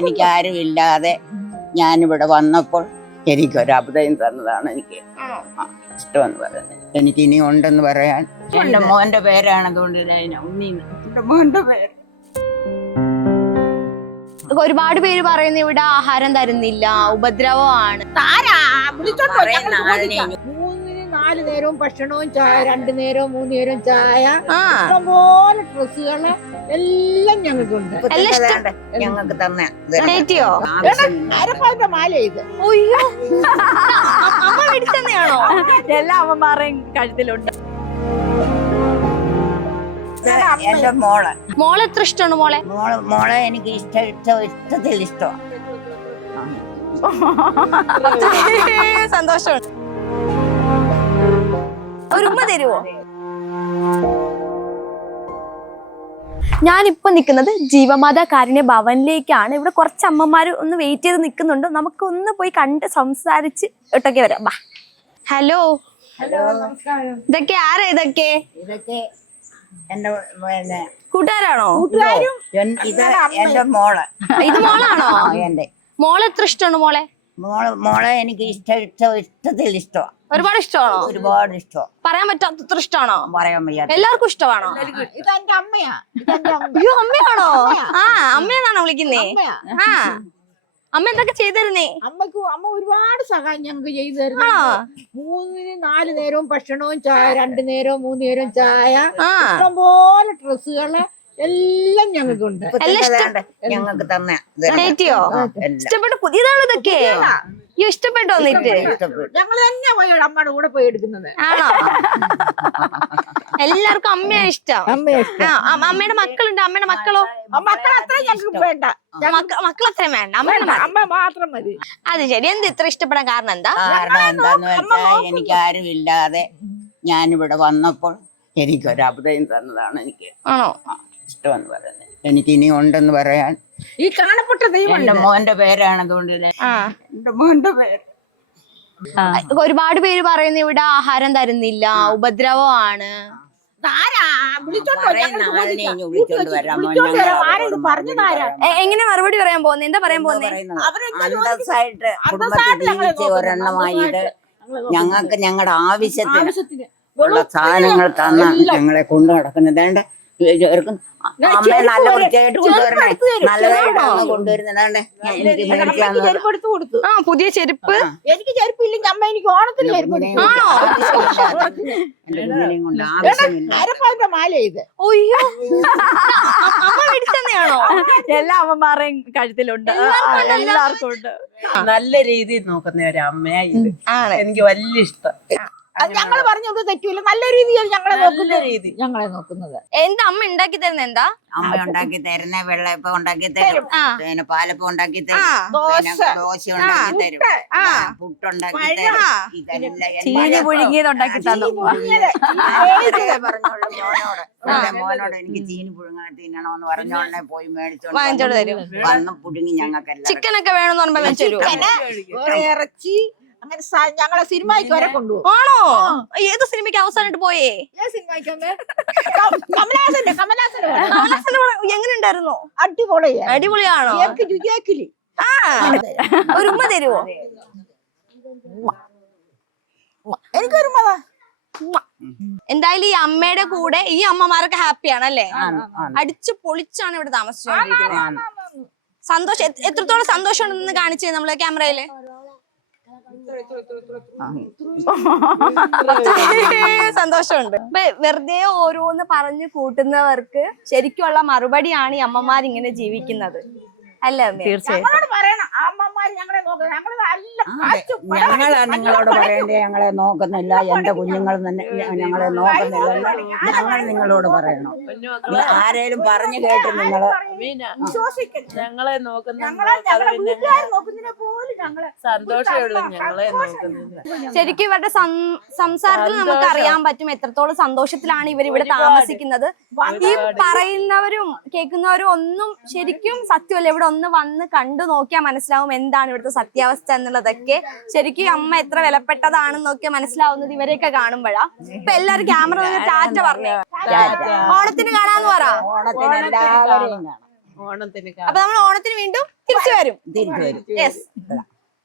എനിക്കാരും ഇല്ലാതെ ഞാനിവിടെ വന്നപ്പോൾ എനിക്കൊരു അബദ്ധം തന്നതാണ് എനിക്ക് ഇഷ്ടമെന്ന് പറയുന്നത്. എനിക്ക് ഇനി ഉണ്ടെന്ന് പറയാൻ എന്റെ മോന്റെ പേരാണ്. അതുകൊണ്ട് എന്റെ മോന്റെ പേര്. ഒരുപാട് പേര് പറയുന്നു ഇവിടെ ആഹാരം തരുന്നില്ല, ഉപദ്രവമാണ്. 4 നേരവും ഭക്ഷണവും ചായ, 2 നേരവും 3 നേരവും ചായ, ഇഷ്ടംപോലെ ഡ്രസ്സുകള് എല്ലാം ഞങ്ങൾക്കുണ്ട്. ഞങ്ങൾക്ക് തന്നെ അരപ്പാന്റെ മാല ഇത്. അമ്മ മേടിച്ചെന്നെയാണോ? എല്ലാ അമ്മമാരുടെയും കഴുത്തിലുണ്ട്. എന്റെ മോളെ എത്ര ഇഷ്ടമാണ് മോളെ? മോളെ എനിക്ക് ഇഷ്ടത്തിൽ ഇഷ്ടമാണ്. സന്തോഷമുണ്ട്. ഒരു ഉമ്മ തരുവോ? ഞാനിപ്പോ നിൽക്കുന്നത് ജീവമാതാ കാരുണ്യ ഭവനിലേക്കാണ്. ഇവിടെ കുറച്ച് അമ്മമാര് ഒന്ന് വെയിറ്റ് ചെയ്ത് നിൽക്കുന്നുണ്ട്. നമുക്ക് ഒന്ന് പോയി കണ്ട് സംസാരിച്ച് ഇട്ടൊക്കെ വരാം. ബാ. ഹലോ, ഇതൊക്കെ ആരാ? ഇതൊക്കെ എന്റെ കൂട്ടുകാരാണോ? ഇത് എന്റെ മോള്. ഇത് മോളാണോ? എന്റെ മോളെ എത്ര ഇഷ്ടമാണ് മോളെ? മോളെ എനിക്ക് ഇഷ്ടത്തിൽ ഇഷ്ടമാണ്. ഒരുപാട് ഇഷ്ടമാണോ? ഒരുപാട് ഇഷ്ടമാണ്. പറയാൻ പറ്റാത്തത്ര ഇഷ്ടമാണോ? പറയാൻ വയ്യ. എല്ലാവർക്കും ഇഷ്ടമാണോ? ഇതെന്റെ അമ്മയാ. അയ്യോ, അമ്മയാണോ? ആ, അമ്മയെന്നാണോ വിളിക്കുന്നേ? ആ, അമ്മ എന്തൊക്കെ ചെയ്തിരുന്നേ? അമ്മ ഒരുപാട് സഹായം ഞങ്ങൾക്ക് ചെയ്തു തരുന്നു. 4 നേരവും ഭക്ഷണവും ചായ, 2 നേരവും 3 നേരവും ചായ, ഇഷ്ടംപോലെ ഡ്രസ്സുകള് എല്ലാം ഞങ്ങൾക്കുണ്ട്. ഞങ്ങൾക്ക് തന്നെ ഇഷ്ടപ്പെട്ട പുതിയതാണ് ഇതൊക്കെ. ഇഷ്ടപ്പെട്ടോ? വന്നിട്ട് ഞങ്ങൾ തന്നെ പോയി അമ്മയുടെ കൂടെ പോയി എടുക്കുന്നത്. ആണോ? എല്ലാവർക്കും അമ്മയാണ് ഇഷ്ടം. അമ്മയുടെ മക്കളുണ്ട്. അമ്മയുടെ മക്കളോ? മക്കൾ അത്രയും ഞങ്ങൾക്ക് വേണ്ട. മക്കൾ അത്രയും വേണ്ട, അമ്മ മാത്രം മതി. അത് ശരി. എന്ത് ഇത്ര ഇഷ്ടപ്പെടാൻ കാരണം എന്താ? കാരണം എന്താന്ന് വെച്ചാൽ എനിക്കാരും ഇല്ലാതെ ഞാനിവിടെ വന്നപ്പോൾ എനിക്കൊരു അബദ്ധം തന്നതാണ് എനിക്ക് ഇഷ്ടമെന്ന് പറയുന്നത്. എനിക്ക് ഇനി ഉണ്ടെന്ന് പറയാൻ ഈ കാണപ്പെട്ട ദൈവം എന്റെ മോന്റെ പേരാണ്. അതുകൊണ്ട് എന്റെ മോന്റെ പേര്. ഒരുപാട് പേര് പറയുന്നു ഇവിടെ ആഹാരം തരുന്നില്ല, ഉപദ്രവമാണ്. എങ്ങനെ മറുപടി പറയാൻ പോകുന്നത്? എന്താ പറയാൻ പോകുന്നത്? അന്തസ്സായിട്ട് കുടുംബത്തിൽ ജീവിച്ച ഒരെണ്ണമായിട്ട് ഞങ്ങൾക്ക് ഞങ്ങളുടെ ആവശ്യത്തിന് ഉള്ള സാധനങ്ങൾ തന്ന ഞങ്ങളെ കൊണ്ടു നടക്കുന്നത്. അമ്മയെ നല്ല വൃത്തിയായിട്ട് കൊണ്ടുവരണേ, നല്ലതായിട്ടാണ് കൊണ്ടുവരുന്നത്. എനിക്ക് ചെരുപ്പെടുത്ത് കൊടുത്തു. പുതിയ ചെരുപ്പ്. എനിക്ക് ചെരുപ്പില്ലെങ്കിൽ അമ്മ എനിക്ക് ഓണത്തിന് ചെരുപ്പ്. അരപ്പാന്റെ മാല ഇത്. അയ്യോ, അമ്മ മേടിച്ചെന്നെയാണോ? എല്ലാ അമ്മമാരുടെയും കഴുത്തിലുണ്ട്. എല്ലാവർക്കും ഉണ്ട്. നല്ല രീതിയിൽ നോക്കുന്ന ഒരു അമ്മയാ ഇത്. എനിക്ക് വലിയ ഇഷ്ടം. ഞങ്ങൾ പറഞ്ഞത് തെറ്റൂല. നല്ല രീതിയിൽ ഞങ്ങളെ നോക്കുന്നത്. എന്താ അമ്മ ഉണ്ടാക്കി തരുന്ന? എന്താ അമ്മ ഉണ്ടാക്കി തരുന്ന? വെള്ളയപ്പം ഉണ്ടാക്കി തരും, പിന്നെ പാലപ്പം ഉണ്ടാക്കി തരും, ദോശ ഉണ്ടാക്കി തരും, പുട്ടുണ്ടാക്കി തരും. ചീനി പുഴുങ്ങിയത് ഉണ്ടാക്കി തന്നു. പറഞ്ഞോളൂ മോനോട് എനിക്ക് ചീനി പുഴുങ്ങാൻ തിന്നണോന്ന് പറഞ്ഞോണ്ടേ പോയി വാങ്ങിച്ചോണ്ട് തരും. വന്ന് പുഴുങ്ങി ഞങ്ങൾക്ക് ചിക്കനൊക്കെ വേണമെന്ന് പറയുമ്പോ വെച്ചു. ഇറച്ചി അങ്ങനെ ഞങ്ങളെ സിനിമയ്ക്ക് വരെ കൊണ്ടുപോകും. ആണോ? ഏത് സിനിമയ്ക്ക് അവസാനമായിട്ട് പോയേ? എങ്ങനെ ഉണ്ടായിരുന്നു? അടിപൊളിയാണോ? ഒരു ഉമ്മ തരുവോ? എനിക്കൊരു എന്തായാലും ഈ അമ്മയുടെ കൂടെ ഈ അമ്മമാരൊക്കെ ഹാപ്പിയാണല്ലേ? അടിച്ചു പൊളിച്ചാണ് ഇവിടെ താമസിച്ചുകൊണ്ടിരിക്കുന്നത്. സന്തോഷം. എത്രത്തോളം സന്തോഷം ഉണ്ടെന്ന് കാണിച്ചേ നമ്മളെ ക്യാമറയില്. സന്തോഷമുണ്ട്. വെറുതെ ഓരോന്ന് പറഞ്ഞു കൂട്ടുന്നവർക്ക് ശരിക്കുള്ള മറുപടിയാണ് ഈ അമ്മമാർ ഇങ്ങനെ ജീവിക്കുന്നത്, അല്ലേ? തീർച്ചയായും പറയണം. അമ്മമാര് ഞങ്ങളെ നോക്കുന്നത്. ഞങ്ങളാ നിങ്ങളോട് പറയേണ്ടത്. ഞങ്ങളെ നോക്കുന്നില്ല, എന്റെ കുഞ്ഞുങ്ങൾ തന്നെ ഞങ്ങളെ നോക്കുന്നില്ല. ഞങ്ങൾ നിങ്ങളോട് പറയണം. ആരേലും പറഞ്ഞു കേട്ട് നിങ്ങള് ഞങ്ങളെ നോക്കുന്ന സന്തോഷമേ ഉള്ളൂ. ഞങ്ങളെ നോക്കുന്നില്ല. ശരിക്കും ഇവരുടെ സംസാരത്തിൽ നമുക്ക് അറിയാൻ പറ്റും എത്രത്തോളം സന്തോഷത്തിലാണ് ഇവർ ഇവിടെ താമസിക്കുന്നത്. ഈ പറയുന്നവരും കേൾക്കുന്നവരും ഒന്നും ശരിക്കും സത്യമല്ല. ഇവിടെ ഒന്ന് വന്ന് കണ്ടു നോക്കിയാൽ മനസ്സിലാവും എന്താണ് ഇവിടുത്തെ സത്യാവസ്ഥ എന്നുള്ളതൊക്കെ. ശരിക്കും അമ്മ എത്ര വിലപ്പെട്ടതാണെന്നൊക്കെ മനസ്സിലാവുന്നത് ഇവരെയൊക്കെ കാണുമ്പോഴാ. ഇപ്പൊ എല്ലാരും ക്യാമറ ടാറ്റ പറഞ്ഞേ. ഓണത്തിന് കാണാന്ന് പറ. ഓണത്തിന് എല്ലാവരെയും കാണാം. ഓണത്തിന് അപ്പൊ നമ്മൾ ഓണത്തിന് വീണ്ടും തിരിച്ചു വരും. തിരിച്ചു വരും. യെസ്.